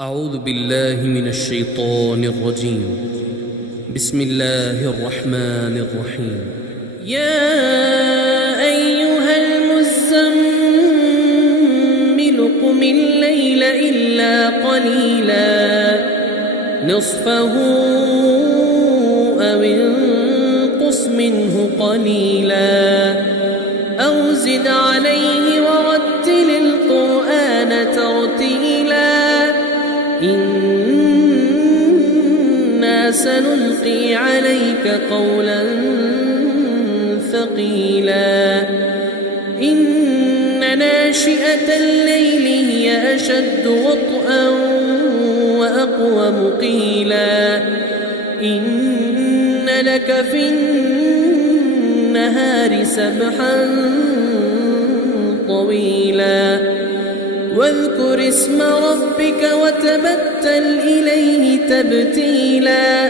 أعوذ بالله من الشيطان الرجيم. بسم الله الرحمن الرحيم. يا أيها المزمل قم الليل إلا قليلا نصفه أو انقص منه قليلا أو زد عليه ورتل القرآن ترتيلا إنا سنلقي عليك قولا ثقيلا إن ناشئة الليل هي أشد وطئا وأقوم قيلا إن لك في النهار سبحا طويلا واذكر اسم ربك وتبتل إليه تبتيلا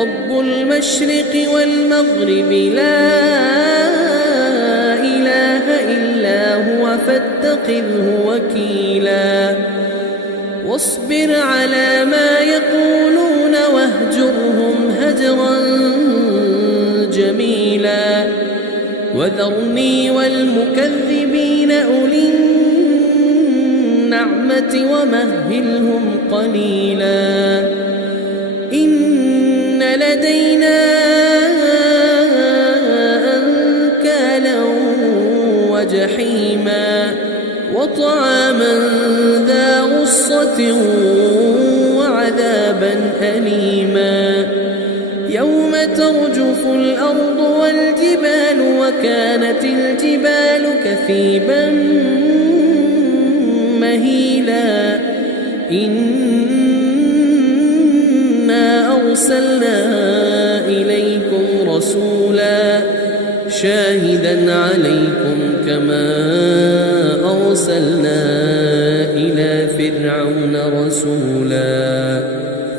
رب المشرق والمغرب لا إله إلا هو فاتخذه وكيلا واصبر على ما يقولون واهجرهم هجرا جميلا وذرني والمكذبين أولي النعمة ومهلهم قليلا إن لدينا أنكالا وجحيما وطعاما ذا غصة وعذابا أليما يوم ترجف الأرض والجبال وكانت الجبال كثيبا مهيلا إنا أرسلنا إليكم رسولا شاهدا عليكم كما أرسلنا إلى فرعون رسولا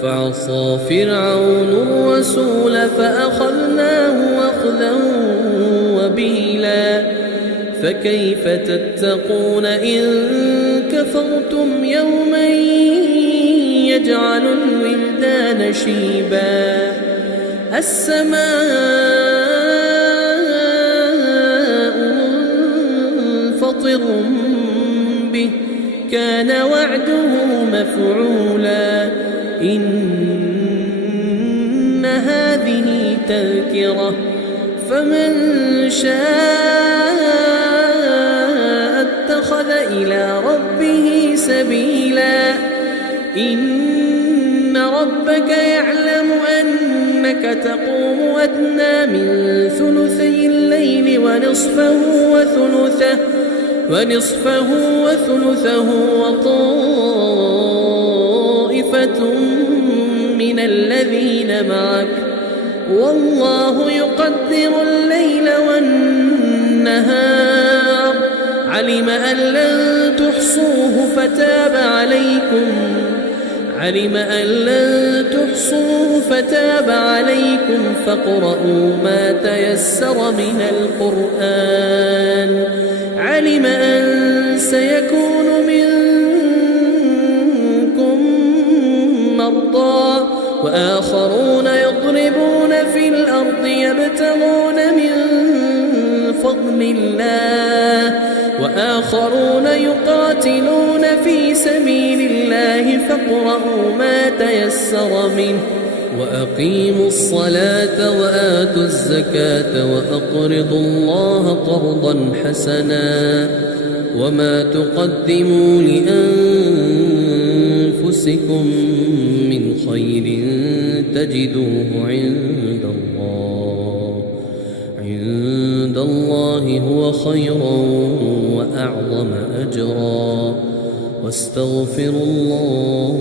فعصى فرعون الرسول فأخذناه أخذا وبيلا فكيف تتقون إن كفرتم يوما يجعل الولدان شيبا السماء منفطر به كان وعده مفعولا إن هذه تذكرة فمن شاء اتخذ إلى ربه سبيلا إن ربك يعلم أنك تقوم أدنى من ثلثي الليل ونصفه وثلثه وطائفة من الذين معك والله يقدر الليل والنهار علم أن لن تحصوه فتاب عليكم فاقرؤوا ما تيسر من القرآن علم أن سيكون منكم مرضى وآخرون يضربون في الأرض يبتغون من فضل الله وآخرون يقاتلون في سبيل الله فاقرؤوا ما تيسر منه وأقيموا الصلاة وآتوا الزكاة وأقرضوا الله قرضا حسنا وما تقدموا لأنفسكم من خير تجدوه عند الله هو خيرا وأعظم أجرا واستغفروا الله